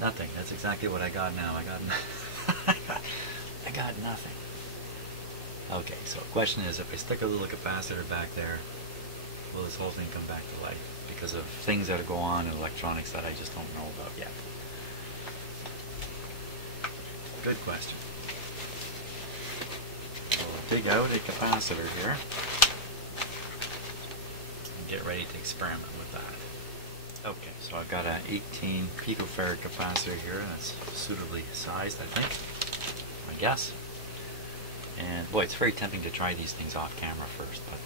Nothing. That's exactly what I got now. I got I got nothing. Okay, so the question is, if I stick a little capacitor back there, will this whole thing come back to life? Because of things that go on in electronics that I just don't know about yet. Good question. So I'll dig out a capacitor here and get ready to experiment with that. Okay, so I've got an 18 picofarad capacitor here, and it's suitably sized, I think, I guess. And boy, it's very tempting to try these things off camera first, but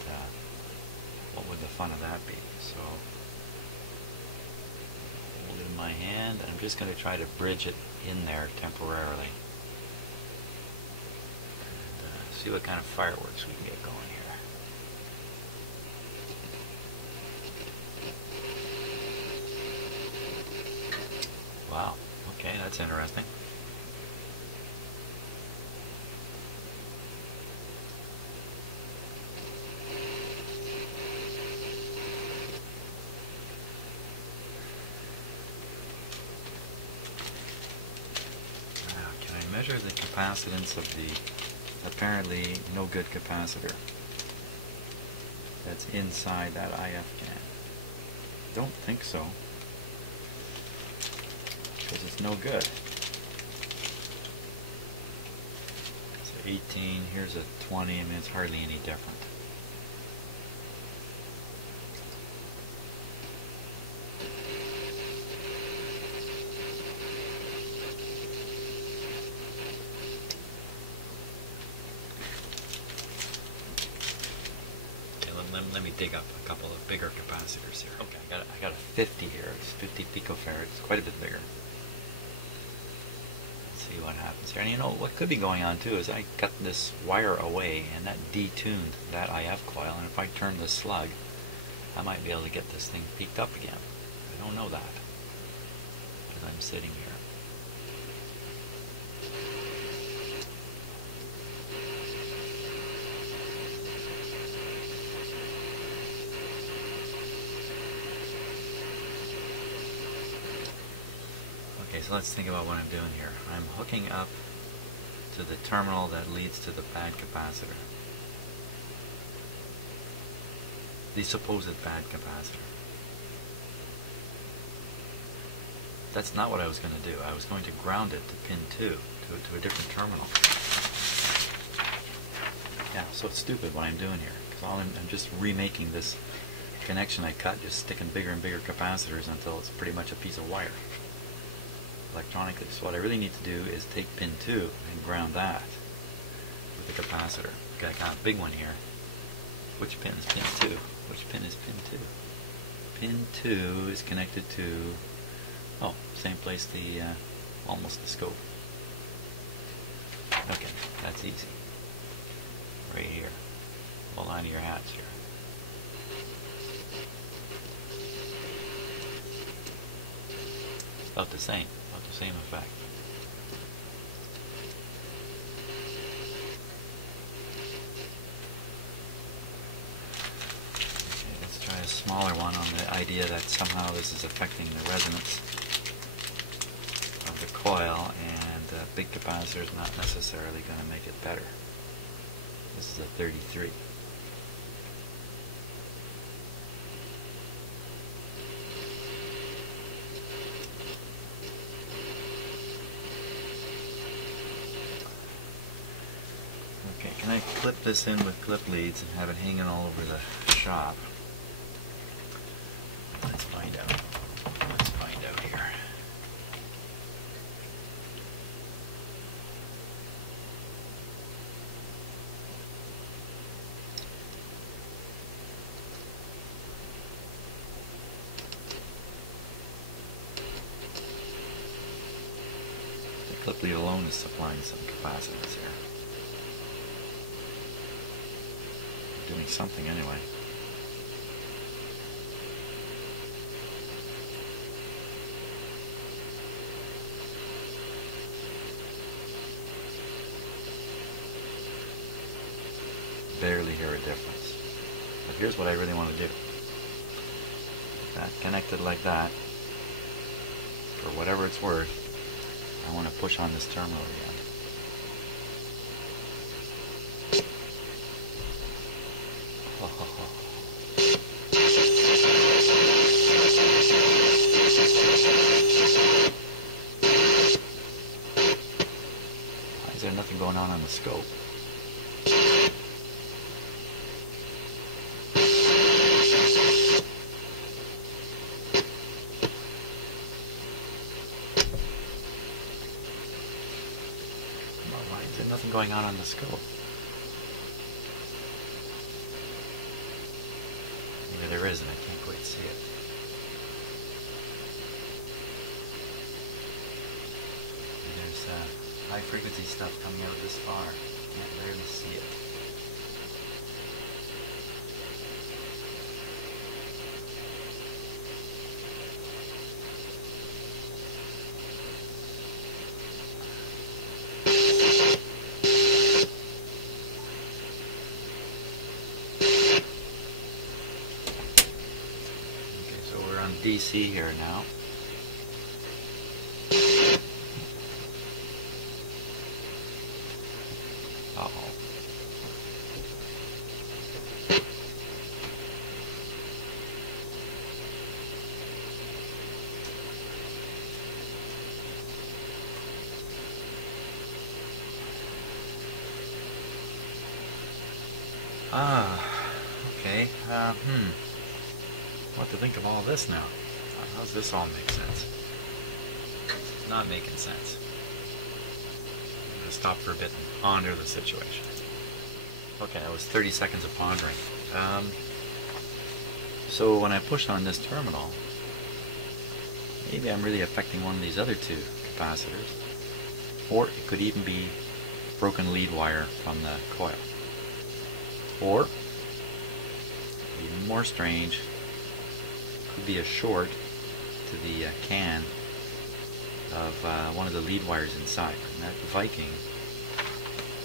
what would the fun of that be? So, hold it in my hand, and I'm just going to try to bridge it in there temporarily. And see what kind of fireworks we can get going here. Wow, okay, that's interesting. Measure the capacitance of the apparently no good capacitor that's inside that IF can. Don't think so, because it's no good. So 18, here's a 20, I mean it's hardly any different. Let me dig up a couple of bigger capacitors here. Okay, I got a 50 here. It's 50 picofarads. It's quite a bit bigger. Let's see what happens here. And you know what could be going on too is I cut this wire away and that detuned that IF coil. And if I turn the slug, I might be able to get this thing peaked up again. I don't know that as I'm sitting here. Okay, so let's think about what I'm doing here. I'm hooking up to the terminal that leads to the bad capacitor. The supposed bad capacitor. That's not what I was going to do. I was going to ground it to pin 2, to a different terminal. Yeah, so it's stupid what I'm doing here. Because I'm just remaking this connection I cut, just sticking bigger and bigger capacitors until it's pretty much a piece of wire. Electronically. So what I really need to do is take pin 2 and ground that with the capacitor. Okay, I got a big one here. Which pin is pin 2? Which pin is pin 2? Pin 2 is connected to, oh, same place, the almost the scope. Okay, that's easy. Right here. Hold on to your hats here. It's about the same effect. Okay, let's try a smaller one on the idea that somehow this is affecting the resonance of the coil, and a big capacitor is not necessarily going to make it better. This is a 33. Okay, can I clip this in with clip leads and have it hanging all over the shop? Let's find out. Let's find out here. The clip lead alone is supplying some capacitance here. Doing something anyway. Barely hear a difference. But here's what I really want to do. That connected like that, for whatever it's worth, I want to push on this terminal again. Why is there nothing going on the scope? Why is there nothing going on the scope? Maybe there is and I can't quite see it. There's high frequency stuff coming out this far. Can't barely see it. Okay, so we're on DC here now. Okay. What to think of all this now? How does this all make sense? It's not making sense. I'm going to stop for a bit and ponder the situation. Okay, that was 30 seconds of pondering. So when I push on this terminal, maybe I'm really affecting one of these other two capacitors. Or it could even be broken lead wire from the coil. Or, even more strange, could be a short to the can of one of the lead wires inside. And that Viking,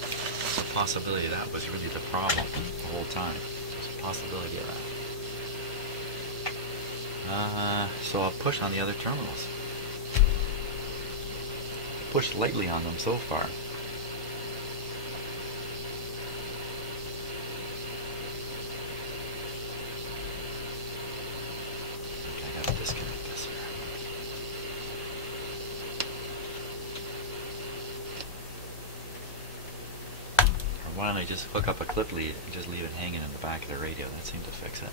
there's a possibility that was really the problem the whole time. There's a possibility of that. So I'll push on the other terminals. Push lightly on them so far. Disconnect this here. Or why don't I just hook up a clip lead and just leave it hanging in the back of the radio? That seemed to fix it.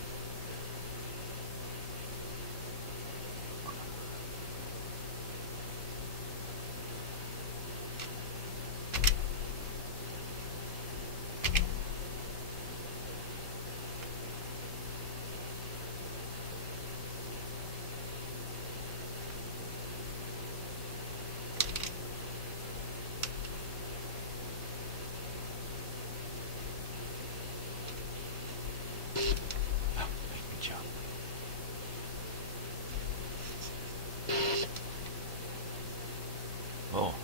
Oh,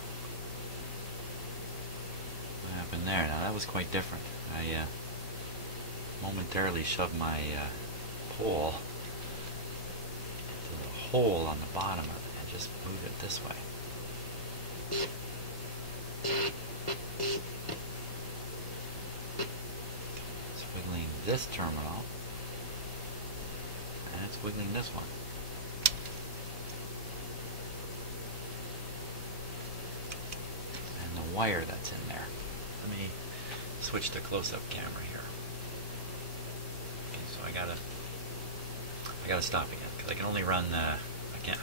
what happened there? Now that was quite different. I momentarily shoved my pole to the hole on the bottom of it and just moved it this way. It's wiggling this terminal and it's wiggling this one. Wire that's in there. Let me switch to close-up camera here. Okay, so I gotta stop again because I can only run I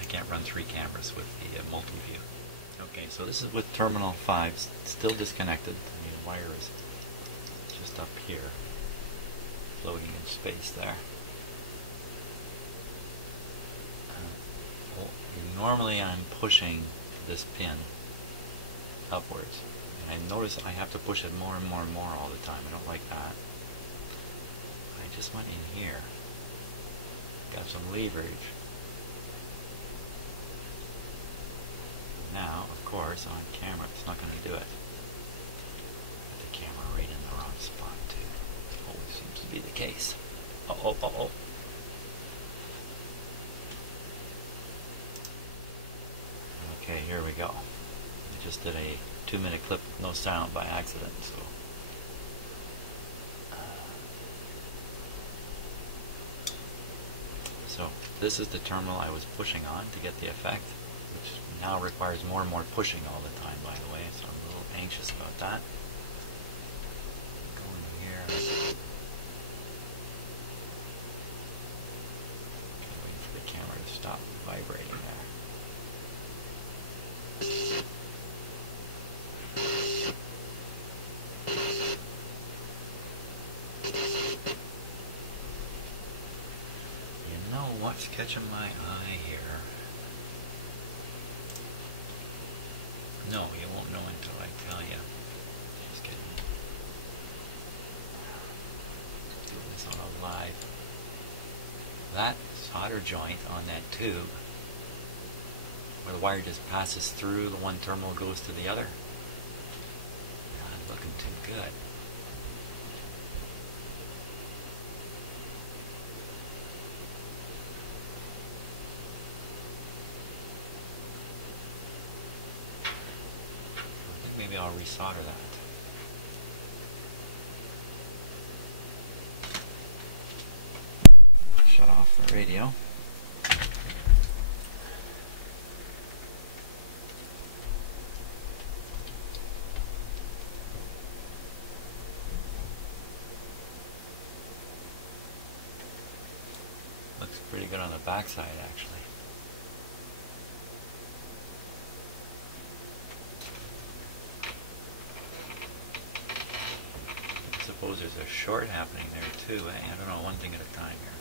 can't run 3 cameras with the multi-view. Okay, so this is with terminal 5 still disconnected. The wire is just up here, floating in space there. Normally I'm pushing this pin upwards, and I notice I have to push it more and more and more all the time. I don't like that. I just went in here, got some leverage. Now, of course, on camera it's not going to do it. Put the camera right in the wrong spot too. Always seems to be the case. Uh-oh. Okay, here we go. just did a 2-minute clip with no sound by accident, so this is the terminal I was pushing on to get the effect, which now requires more and more pushing all the time, by the way, so I'm a little anxious about that. Go in here. Waiting for the camera to stop vibrating there. What's catching my eye here? No, you won't know until I tell you. Just kidding. Doing this on a live. That solder joint on that tube, where the wire just passes through, the one terminal goes to the other. Not looking too good. Maybe I'll resolder that. Shut off the radio. Looks pretty good on the backside, actually. I suppose there's a short happening there too. I don't know, one thing at a time here.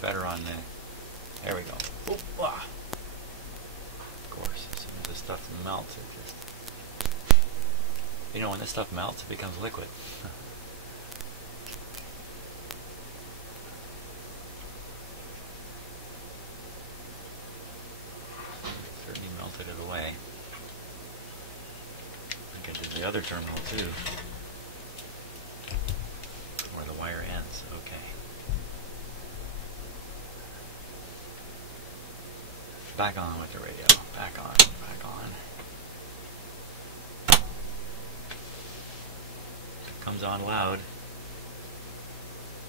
Better on the, there we go. Oop, ah. Of course, as soon as this stuff melts, it just, you know, when this stuff melts, it becomes liquid. Certainly melted it away. I think I did the other terminal too, where the wire ends. Okay. Back on with the radio. Back on. Back on. If it comes on loud,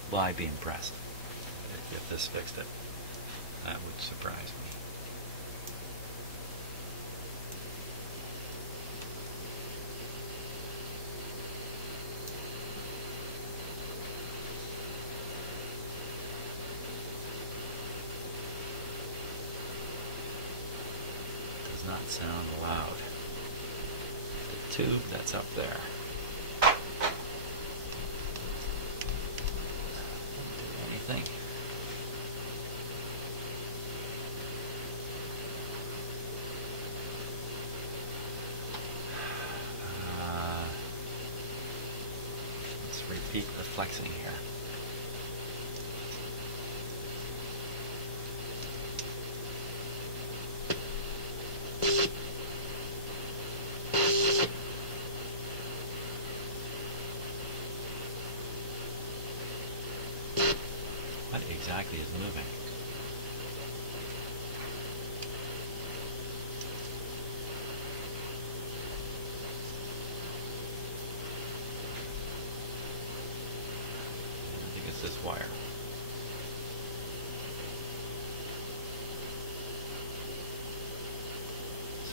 well, I'd be impressed if this fixed it. That would surprise me. Not sound loud. The tube that's up there. Won't do anything. Let's repeat the flexing here. What exactly is moving? I think it's this wire.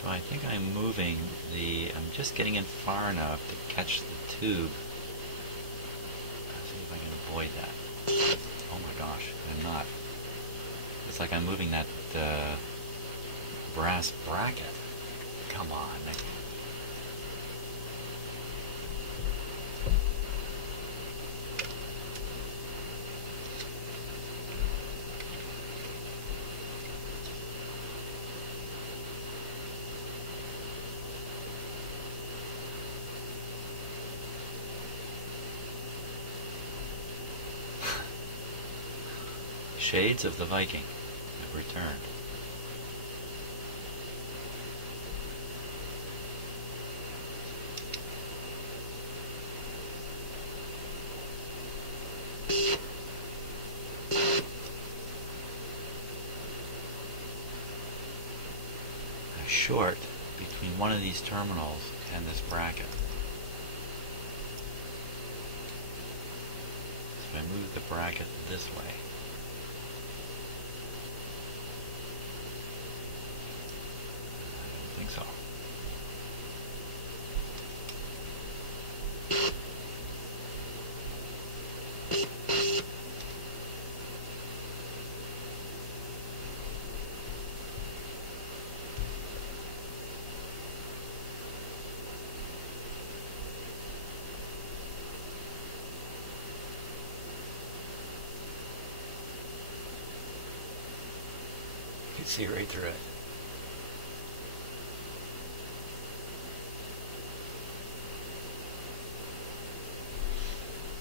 So I think I'm moving I'm just getting in far enough to catch the tube. Let's see if I can avoid that. Oh my gosh, I'm not. It's like I'm moving that brass bracket. Come on. shades of the Viking have returned. A short between one of these terminals and this bracket. So I move the bracket this way. I don't think so. You can see right through it.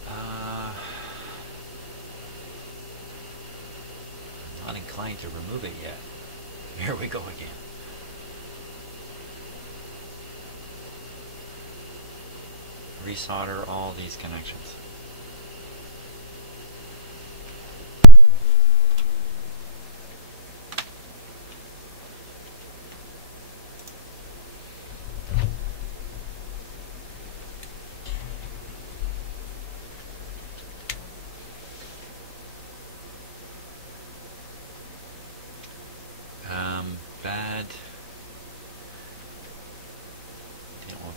I'm not inclined to remove it yet. Here we go again. Resolder all these connections.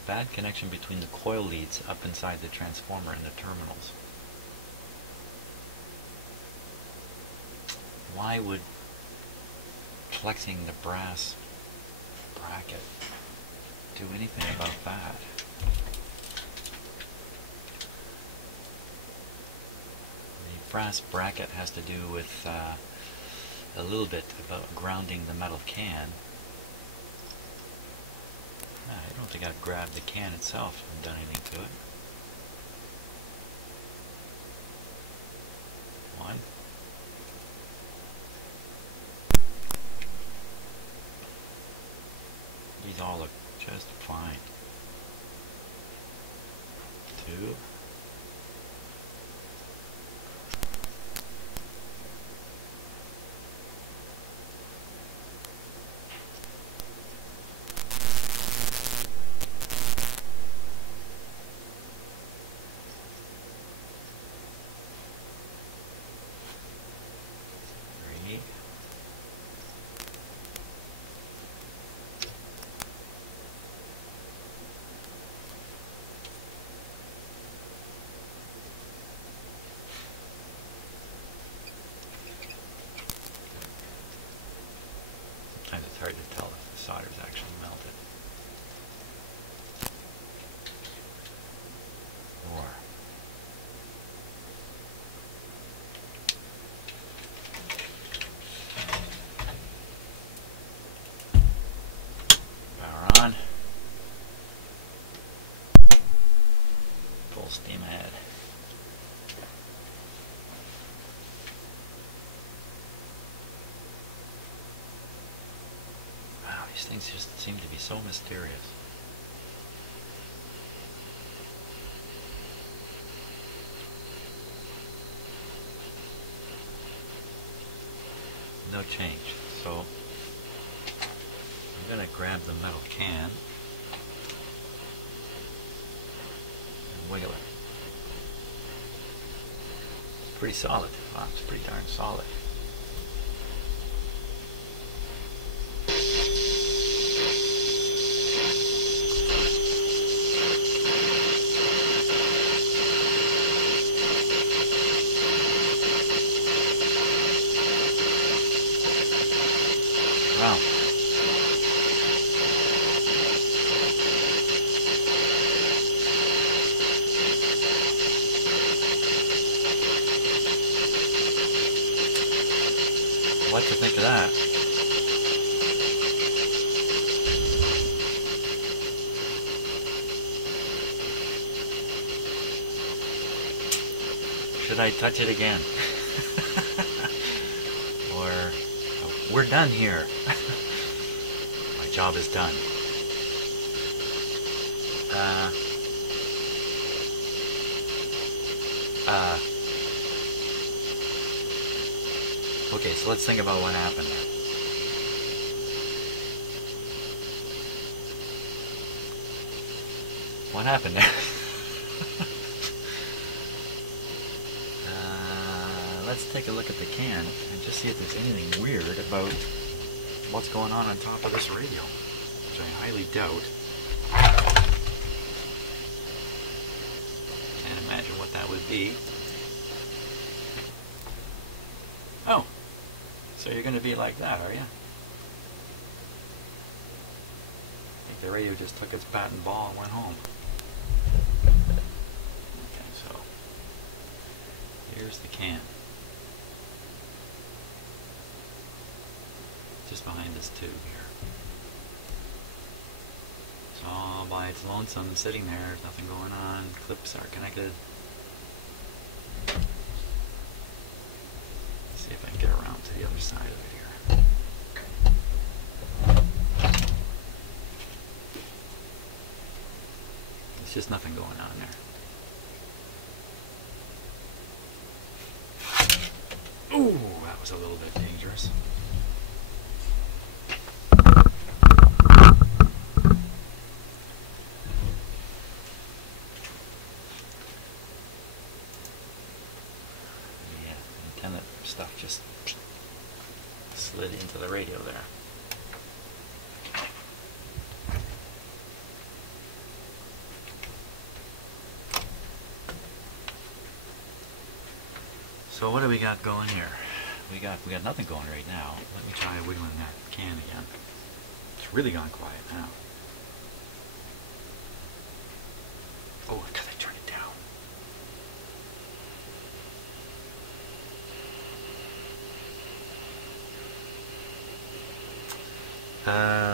Bad connection between the coil leads up inside the transformer and the terminals. Why would flexing the brass bracket do anything about that? The brass bracket has to do with a little bit about grounding the metal can. I don't think I've grabbed the can itself and done anything to it. One. These all look just fine. Two. Sometimes it's hard to tell if the solder's actually melted. Or power on. Full steam ahead. These things just seem to be so mysterious. No change. So I'm going to grab the metal can and wiggle it. It's pretty solid. Wow, it's pretty darn solid. Wow. What to think of that? Should I touch it again? We're done here. My job is done. Okay, so let's think about what happened there. What happened there? Let's take a look at the can and just see if there's anything weird about what's going on top of this radio, which I highly doubt. Can't imagine what that would be. Oh, so you're going to be like that, are you? I think the radio just took its bat and ball and went home. Okay, so here's the can. Just behind this tube here. It's all by its lonesome sitting there. There's nothing going on. Clips are connected. Let's see if I can get around to the other side of it here. There's just nothing going on there. Ooh, that was a little bit dangerous. Stuff just slid into the radio there. So what do we got going here? We got nothing going right now. Let me try wiggling that can again. It's really gone quiet now. Oh, because I turned it down.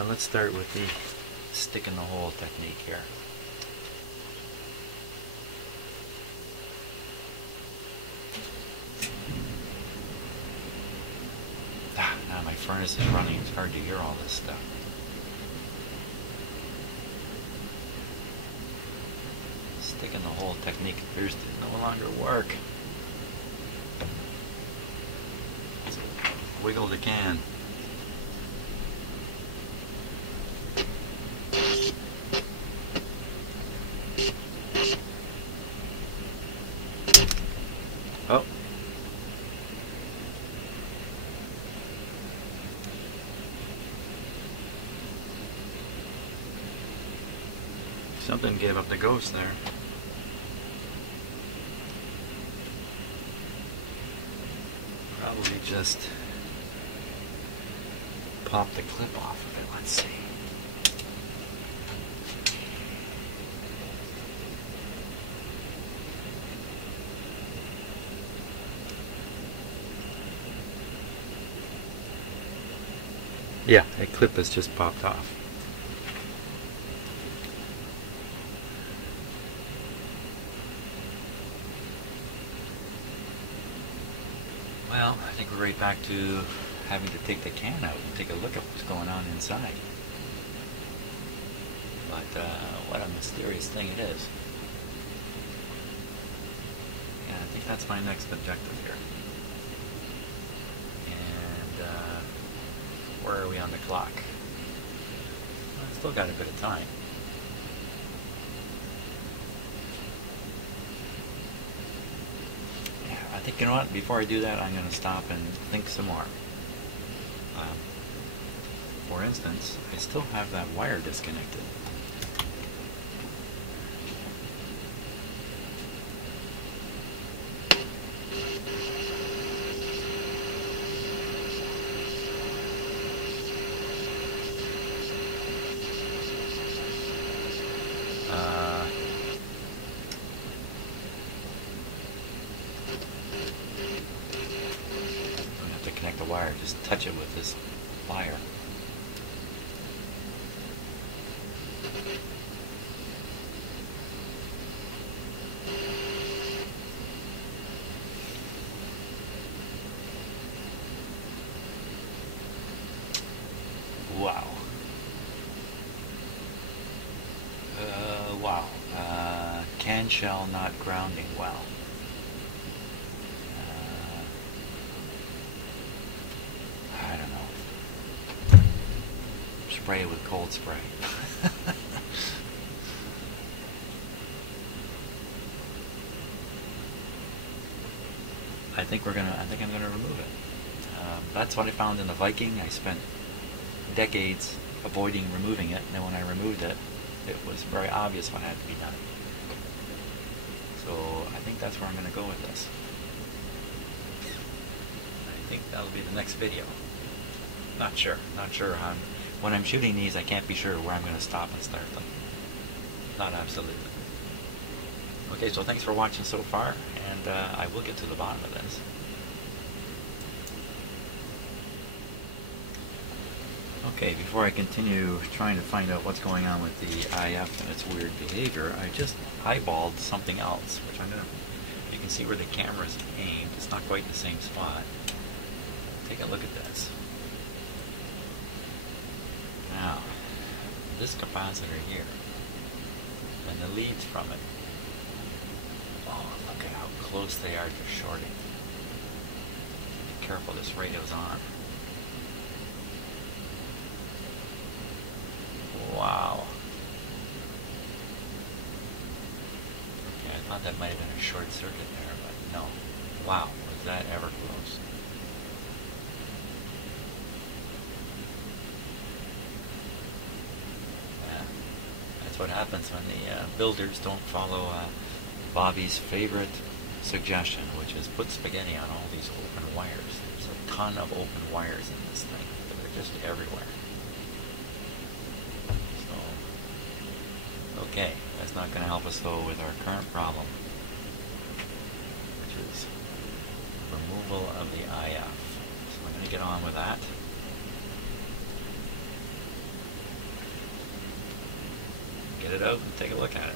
Let's start with the stick in the hole technique here. Now my furnace is running, it's hard to hear all this stuff. Stick in the hole technique appears to no longer work. So wiggle the can. Oh. Something gave up the ghost there. Probably just popped the clip off of it. Let's see. Yeah, a clip has just popped off. Well, I think we're right back to having to take the can out and take a look at what's going on inside. But what a mysterious thing it is. Yeah, I think that's my next objective here. And where are we on the clock? Well, I've still got a bit of time. Yeah, I think, you know what, before I do that, I'm going to stop and think some more. For instance, I still have that wire disconnected. I'm going to have to connect the wire, just touch it with this wire. wow. Can shell not grounding well. I don't know. Spray with cold spray. I think I'm gonna remove it. That's what I found in the Viking. I spent decades avoiding removing it, and then when I removed it, it was very obvious what had to be done. So I think that's where I'm gonna go with this. I think that'll be the next video. Not sure. When I'm shooting these, I can't be sure where I'm gonna stop and start them. Not absolutely. Okay, so thanks for watching so far, and I will get to the bottom of this. Okay, before I continue trying to find out what's going on with the IF and its weird behavior, I just eyeballed something else, which you can see where the camera's aimed. It's not quite in the same spot. Take a look at this. Now, this capacitor here, and the leads from it, oh, look at how close they are to shorting. Be careful, this radio's on. Wow. Okay, I thought that might have been a short circuit there, but no. Wow, was that ever close. Yeah, that's what happens when the builders don't follow Bobby's favorite suggestion, which is put spaghetti on all these open wires. There's a ton of open wires in this thing. They're just everywhere. Okay, that's not going to help us though with our current problem, which is removal of the IF. So I'm going to get on with that. Get it out and take a look at it.